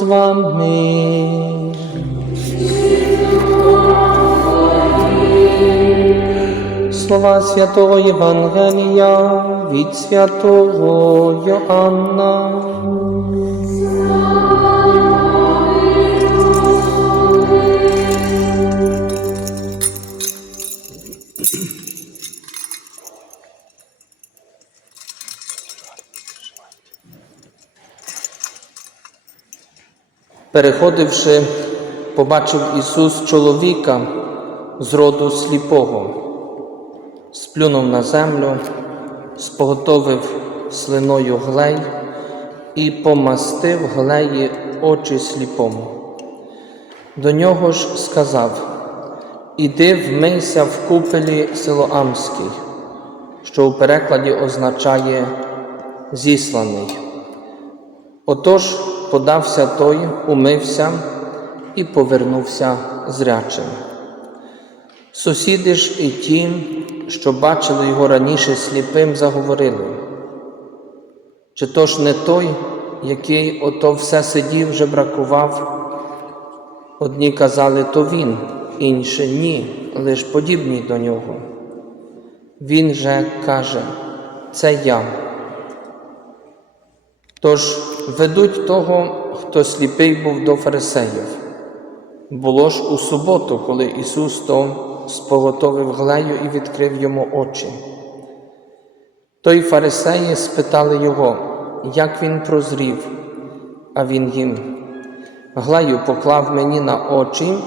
З вами. Слова святого Євангелія від святого Йоанна. Переходивши, побачив Ісус чоловіка з роду сліпого, сплюнув на землю, споготовив слиною глей і помастив глеї очі сліпому. До нього ж сказав: Іди вмийся в купелі Силоамській, що у перекладі означає зісланий. Отож подався той, умився і повернувся зрячим. Сусіди ж і ті, що бачили його раніше сліпим, заговорили. Чи то ж не той, який ото все сидів, жебракував? Одні казали, то він, інші ні, лиш подібні до нього. Він же каже, це я. Тож ведуть того, хто сліпий був до фарисеїв. Було ж у суботу, коли Ісус то споготовив глею і відкрив йому очі. Той фарисеї спитали його, як він прозрів, а він їм. Глею поклав мені на очі,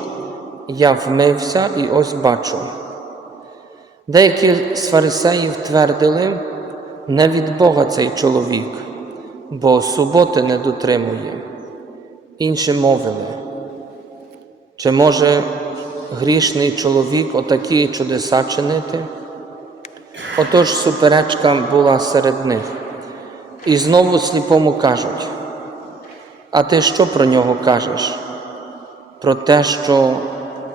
я вмився і ось бачу. Деякі з фарисеїв твердили, не від Бога цей чоловік, бо суботи не дотримує. Інші мовили, чи може грішний чоловік отакі чудеса чинити? Отож суперечка була серед них. І знову сліпому кажуть, а ти що про нього кажеш? Про те, що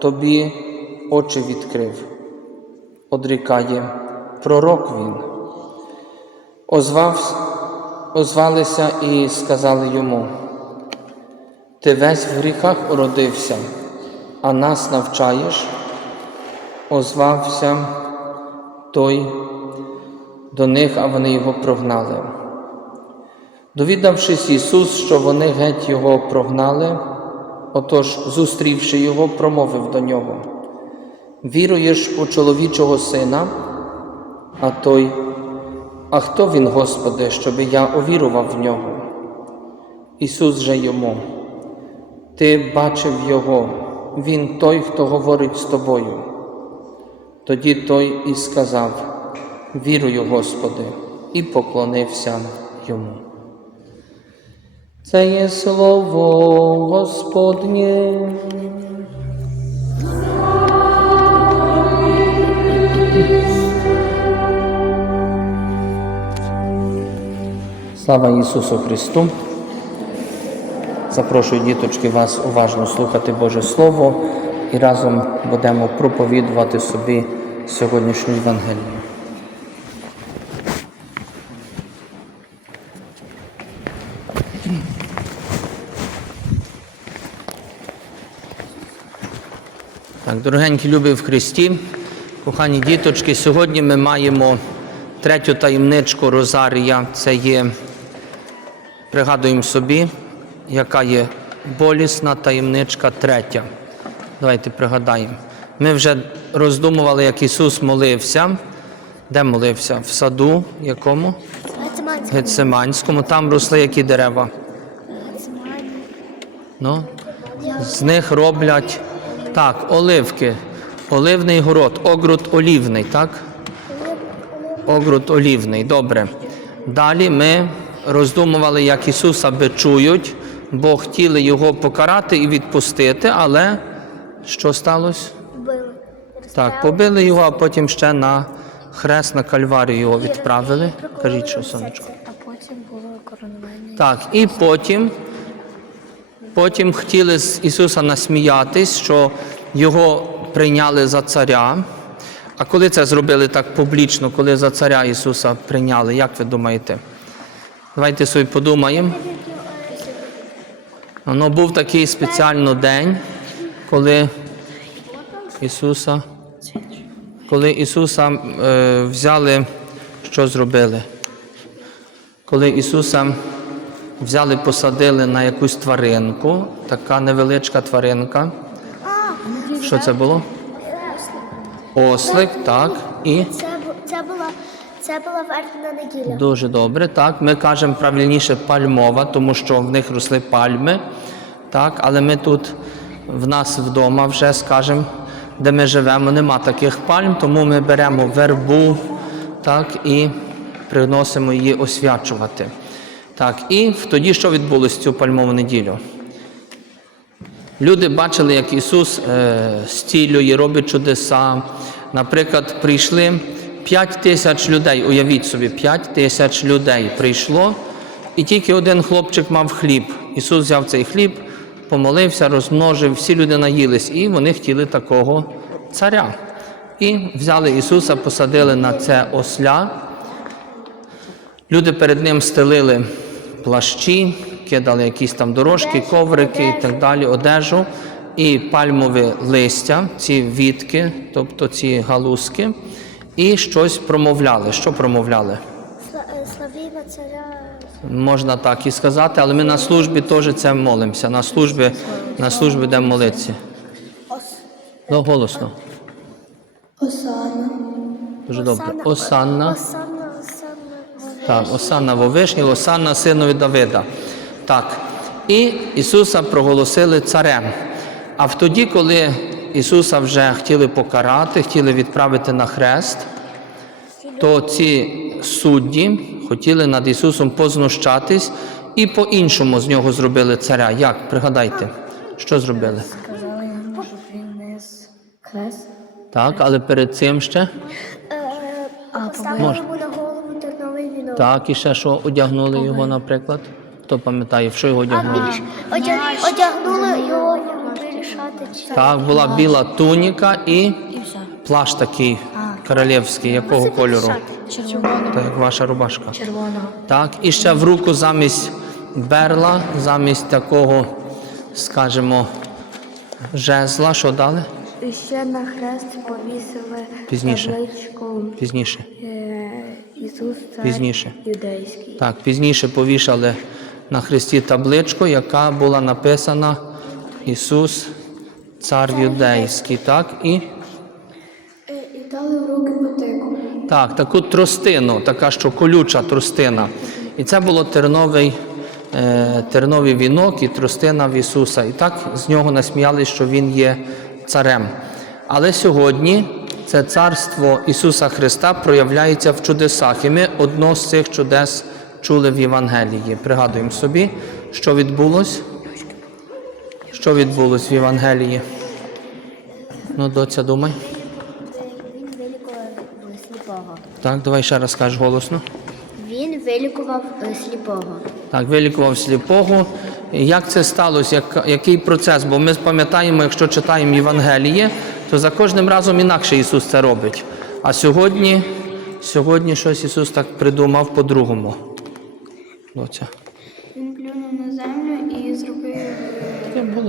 тобі очі відкрив, одрікає пророк він. Озвав, озвалися і сказали йому, ти весь в гріхах уродився, а нас навчаєш? Озвався той до них, а вони його прогнали. Довідавшись Ісус, що вони геть його прогнали, отож, зустрівши його, промовив до нього: Віруєш у чоловічого сина, а той, а хто він, Господи, щоби я увірував в нього? Ісус же йому, Ти бачив Його, Він той, хто говорить з тобою. Тоді той і сказав: Вірую, Господи, і поклонився йому. Це є слово Господнє. Слава Ісусу Христу! Запрошую діточки вас уважно слухати Боже Слово і разом будемо проповідувати собі сьогоднішню Євангелію. Так, дорогенькі любі в Христі, кохані діточки, сьогодні ми маємо третю таємничку Розарія. Це є, пригадуємо собі, яка є болісна таємничка третя. Давайте пригадаємо. Ми вже роздумували, як Ісус молився. Де молився? В саду якому? Гециманська. Гециманському. Там росли які дерева. Ну, з них роблять так, оливки, оливний город, огород олівний, так? Огород олівний, добре. Далі ми роздумували, як Ісуса бичують, бо хотіли його покарати і відпустити, але що сталося? Били. Так, побили його, а потім ще на хрест на кальварію його відправили. Кажіть, що сонечко. А потім було коронування. Так, і потім, потім хотіли з Ісуса насміятись, що його прийняли за царя. А коли це зробили так публічно, коли за царя Ісуса прийняли, як ви думаєте? Давайте собі подумаємо. Ну, був такий спеціальний день, коли Ісуса, коли Ісуса е, взяли, що зробили? Коли Ісуса взяли, посадили на якусь тваринку, така невеличка тваринка. Що це було? Ослик, так. І це була верхня неділя. Дуже добре, так. Ми кажемо правильніше пальмова, тому що в них росли пальми. Так, але ми тут в нас вдома вже скажемо, де ми живемо, нема таких пальм, тому ми беремо вербу так, і приносимо її освячувати. Так, і тоді що відбулося цю пальмову неділю? Люди бачили, як Ісус е, зцілює, робить чудеса. Наприклад, прийшли 5 тисяч людей. Уявіть собі, 5 тисяч людей прийшло, і тільки один хлопчик мав хліб. Ісус взяв цей хліб, помолився, розмножив, всі люди наїлись, і вони хотіли такого царя. І взяли Ісуса, посадили на це осля. Люди перед ним стелили плащі, кидали якісь там дорожки, коврики і так далі, одежу і пальмове листя, ці вітки, тобто ці галузки, і щось промовляли. Що промовляли? Е, Славімо царя. Можна так і сказати, але ми на службі теж це молимося. На службі, на службі йдемо молитися. Ну, голосно. Осана. Дуже добре. Осанна. Осанна, Осанна. Так, Осанна Вовишній, Осанна синові Давида. Так. І Ісуса проголосили царем. А в тоді, коли Ісуса вже хотіли покарати, хотіли відправити на хрест, то ці судді хотіли над Ісусом познущатись і по-іншому з нього зробили царя. Як? Пригадайте, що зробили? Сказали йому, щоб він нес хрест. Так, але перед цим ще Поставили йому на голову терновий вінок. так, і ще що одягнули його, наприклад. Хто пам'ятає, в що його одягнули? Одягнули його. Так, була біла туніка і плащ такий королівський, якого кольору? Червоного. Так, як ваша рубашка. Червоного. Так, і ще в руку замість берла, замість такого, скажімо, жезла, що дали? І ще на хрест повісили Пізніше. табличку Пізніше. е, Ісус цар Пізніше. юдейський. Так, пізніше повішали на хресті табличку, яка була написана Ісус, цар юдейський. Так, і І дали в руки потику. Так, таку тростину, така що колюча тростина. І це було терновий, е, терновий вінок і тростина в Ісуса. І так з нього насміялись, що Він є царем. Але сьогодні це царство Ісуса Христа проявляється в чудесах. І ми одно з цих чудес чули в Євангелії. Пригадуємо собі, що відбулось? Що відбулось в Євангелії? Ну, доця, думай. Він вилікував сліпого. Так, давай ще раз скажеш голосно. Він вилікував е, сліпого. Так, вилікував сліпого. Як це сталося? Як, який процес? Бо ми пам'ятаємо, якщо читаємо Євангеліє, то за кожним разом інакше Ісус це робить. А сьогодні, сьогодні щось Ісус так придумав по-другому. Доця.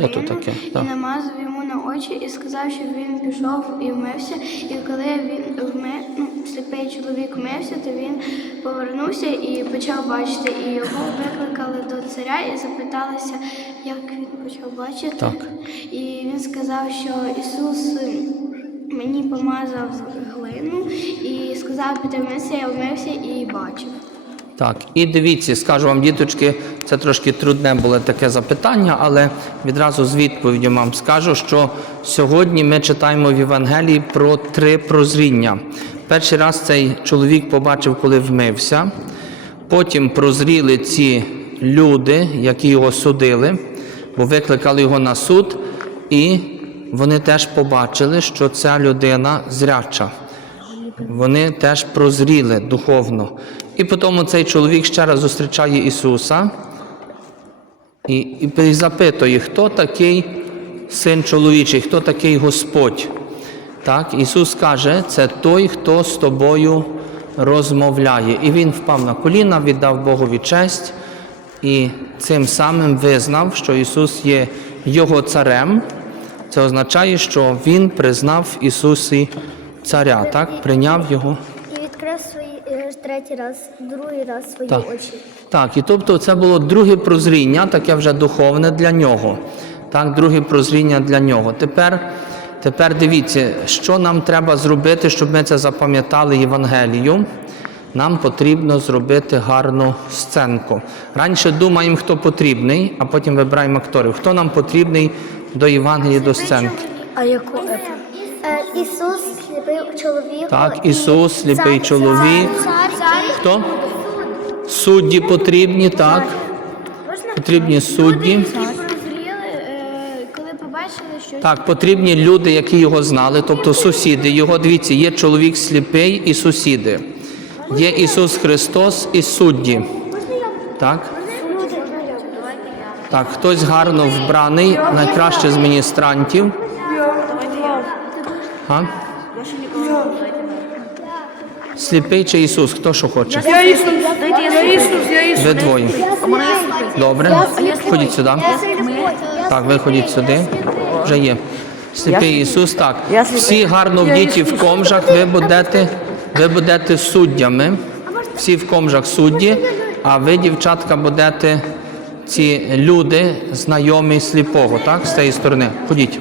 Було таке. і намазав йому на очі і сказав, що він пішов і вмився. І коли він вми, ну, сліпий чоловік вмився, то він повернувся і почав бачити. І його викликали до царя і запиталися, як він почав бачити. Так. І він сказав, що Ісус мені помазав глину і сказав, піти я вмився і бачив. Так, і дивіться, скажу вам, діточки, це трошки трудне було таке запитання, але відразу з відповіддю вам скажу, що сьогодні ми читаємо в Євангелії про три прозріння. Перший раз цей чоловік побачив, коли вмився. Потім прозріли ці люди, які його судили, бо викликали його на суд, і вони теж побачили, що ця людина зряча. Вони теж прозріли духовно. І потім цей чоловік ще раз зустрічає Ісуса і, і запитує, хто такий син чоловічий, хто такий Господь. Так, Ісус каже, це той, хто з тобою розмовляє. І він впав на коліна, віддав Богові честь і цим самим визнав, що Ісус є Його царем. Це означає, що Він признав Ісусі царя, так? Прийняв Його. І відкрив свої е, третій раз, другий раз свої Так. очі. Так, і тобто це було друге прозріння, таке вже духовне для нього. Так, друге прозріння для нього. Тепер, тепер дивіться, що нам треба зробити, щоб ми це запам'ятали Євангелію. Нам потрібно зробити гарну сценку. Раніше думаємо, хто потрібний, а потім вибираємо акторів. Хто нам потрібний до Євангелії, до сценки? А яку Е, Ісус чоловік. Так, Ісус, сліпий чоловік. Хто? Судді потрібні, так. Потрібні судді. Е, Так, потрібні люди, які його знали, тобто сусіди його. Дивіться, є чоловік сліпий і сусіди. Є Ісус Христос і судді. Так? Так, хтось гарно вбраний, найкраще з міністрантів. А? Сліпий чи Ісус? Хто що хоче? Я Ісус, я Ісус, я Ісус. Ви двоє. Добре. Ходіть сюди. Так, ви ходіть сюди. Вже є. Сліпий Ісус, так. Всі гарно вдіті в комжах, ви будете, ви будете суддями. Всі в комжах судді, а ви, дівчатка, будете ці люди, знайомі сліпого, так, з цієї сторони. Ходіть.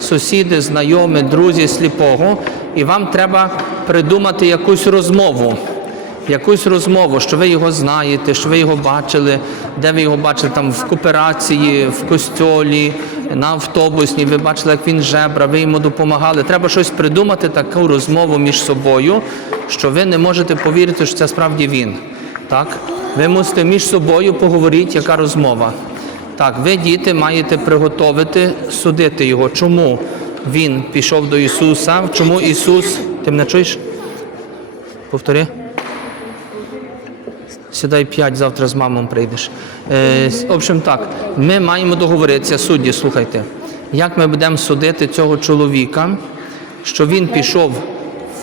Сусіди, знайомі, друзі сліпого, і вам треба придумати якусь розмову якусь розмову, що ви його знаєте, що ви його бачили, де ви його бачили там в кооперації, в костьолі, на автобусні, ви бачили, як він жебра, ви йому допомагали. Треба щось придумати, таку розмову між собою, що ви не можете повірити, що це справді він. Так? Ви мусите між собою поговорити, яка розмова. Так, ви, діти, маєте приготовити судити його. Чому він пішов до Ісуса? Чому Ісус. Ти мене чуєш? Повтори. Сідай п'ять, завтра з мамою прийдеш. Е, в общем, так, ми маємо договоритися, судді, слухайте, як ми будемо судити цього чоловіка, що він пішов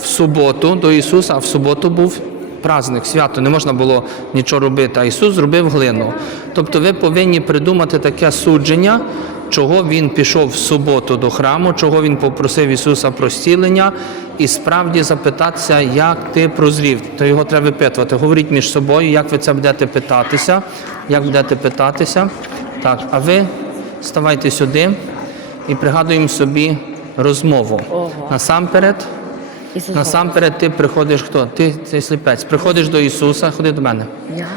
в суботу до Ісуса, а в суботу був праздник, свято, не можна було нічого робити, а Ісус зробив глину. Тобто ви повинні придумати таке судження, чого він пішов в суботу до храму, чого він попросив Ісуса про зцілення, і справді запитатися, як ти прозрів. То його треба випитувати. Говоріть між собою, як ви це будете питатися, як будете питатися. Так, а ви ставайте сюди і пригадуємо собі розмову. Насамперед, насамперед ти приходиш хто? Ти цей сліпець. Приходиш до Ісуса, ходи до мене. Я?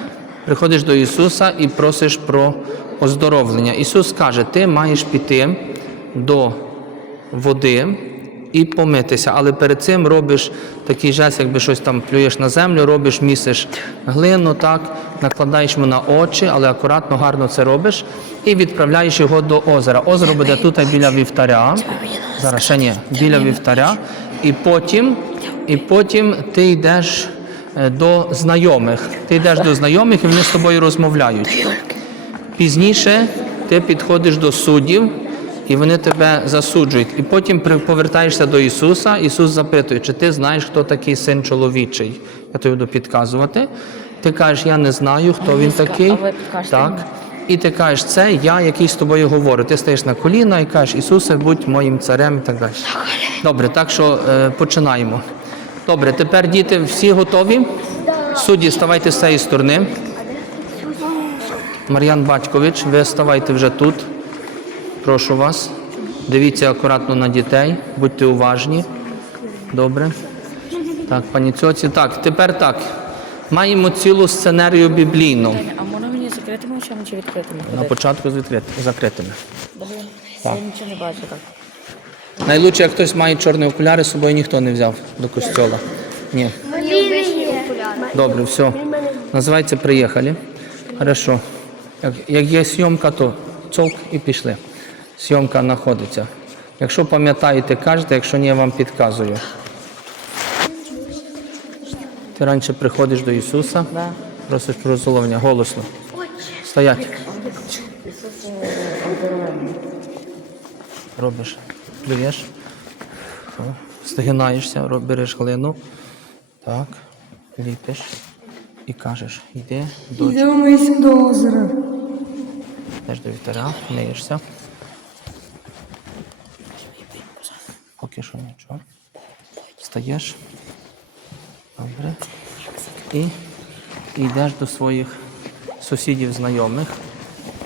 Приходиш до Ісуса і просиш про оздоровлення. Ісус каже, ти маєш піти до води і помитися, але перед цим робиш такий жест, якби щось там плюєш на землю, робиш, місиш глину, так, накладаєш йому на очі, але акуратно, гарно це робиш, і відправляєш його до озера. Озеро буде тут біля вівтаря. Зараз ще ні, біля вівтаря. І потім, і потім ти йдеш е, до знайомих. Ти йдеш до знайомих і вони з тобою розмовляють. Пізніше ти підходиш до суддів, і вони тебе засуджують. І потім повертаєшся до Ісуса. Ісус запитує, чи ти знаєш, хто такий син чоловічий. Я тобі буду підказувати. Ти кажеш, я не знаю, хто він такий. а ви Так. І ти кажеш, це я, який з тобою говорю. Ти стаєш на коліна і кажеш, Ісусе, будь моїм царем і так далі. Добре, так що е, починаємо. Добре, тепер діти всі готові? Судді, ставайте з цієї сторони. Мар'ян Батькович, ви ставайте вже тут. Прошу вас. Дивіться акуратно на дітей, будьте уважні. Добре. Так, пані Цьоці. Так, тепер так. Маємо цілу сценарію біблійну. Закритими очами чи відкритими? На початку з відкрит- закритими. Добре. Я нічого не бачу так. Найлучше, як хтось має чорні окуляри, з собою ніхто не взяв до костьола. Ні. Добре, все. Називається приїхали. Хорошо. Як, як є зйомка, то цовк і пішли. Зйомка знаходиться. Якщо пам'ятаєте, кажете, якщо ні, я вам підказую. Ти раніше приходиш до Ісуса, Да. просиш про розголовлення, голосно. Стоять. Робиш, плюєш, роб- береш глину. Так, ліпиш. і кажеш, йди, дочь, Йдемо до озера. йдеш до вівтаря, миєшся. Поки що нічого. Встаєш. Добре. І йдеш до своїх сусідів, знайомих.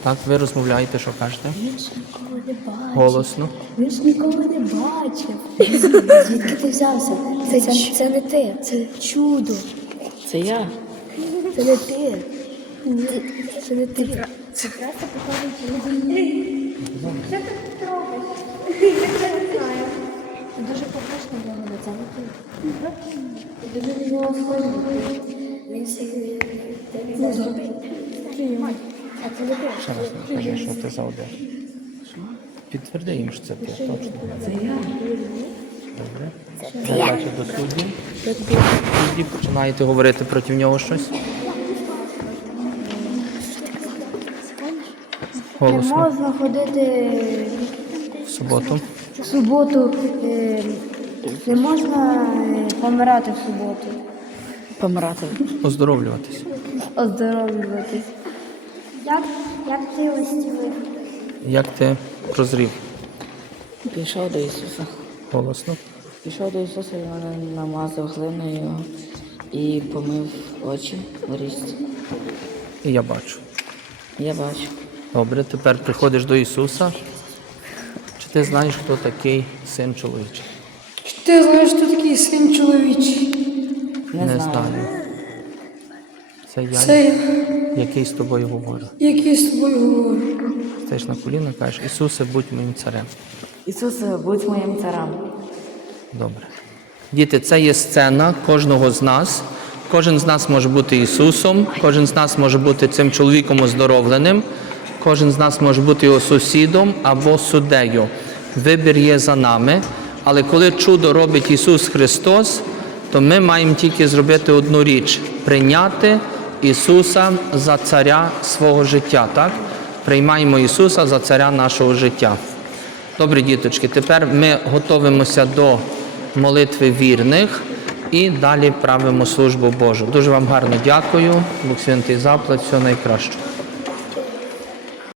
Так, ви розмовляєте, що кажете? Він ж нікого не бачив. Голосно. Він ж нікого не бачив. Звідки ти взявся? Це, це, це не ти, це чудо. Це я. Це не ти. Ні, це не ти. Це просто показують Ти дуже похож на нього, але це не ти. Дуже на нього схожий. Він всі не А це не. Ще раз не кажи, що ти за один. Підтверди їм, що це ти, точно. Це я. Добре. Передача до судді. Судді починаєте говорити проти нього щось. Голосно. Можна ходити В суботу. в суботу, е, не можна е, помирати в суботу, Помирати. Оздоровлюватись. оздоровлюватись. Як, як ти остілив? Як ти прозрів? Пішов до Ісуса. Голосно. Пішов до Ісуса, і мене намазав глиною і помив очі в річці. І я бачу. Я бачу. Добре, тепер приходиш до Ісуса. Чи ти знаєш, хто такий син чоловічий? Ти знаєш, хто такий син чоловічий? Не, знаю. Це я, Це я, який з тобою говорить. який з тобою говорю. Стаєш на коліна і кажеш, Ісусе, будь моїм царем. Ісусе, будь моїм царем. Добре. Діти, це є сцена кожного з нас. Кожен з нас може бути Ісусом, кожен з нас може бути цим чоловіком оздоровленим, кожен з нас може бути його сусідом або суддею. Вибір є за нами. Але коли чудо робить Ісус Христос, то ми маємо тільки зробити одну річ прийняти Ісуса за царя свого життя. Так? Приймаємо Ісуса за царя нашого життя. Добрі діточки, тепер ми готовимося до молитви вірних і далі правимо службу Божу. Дуже вам гарно дякую. Бог святий заплат, всього найкращого.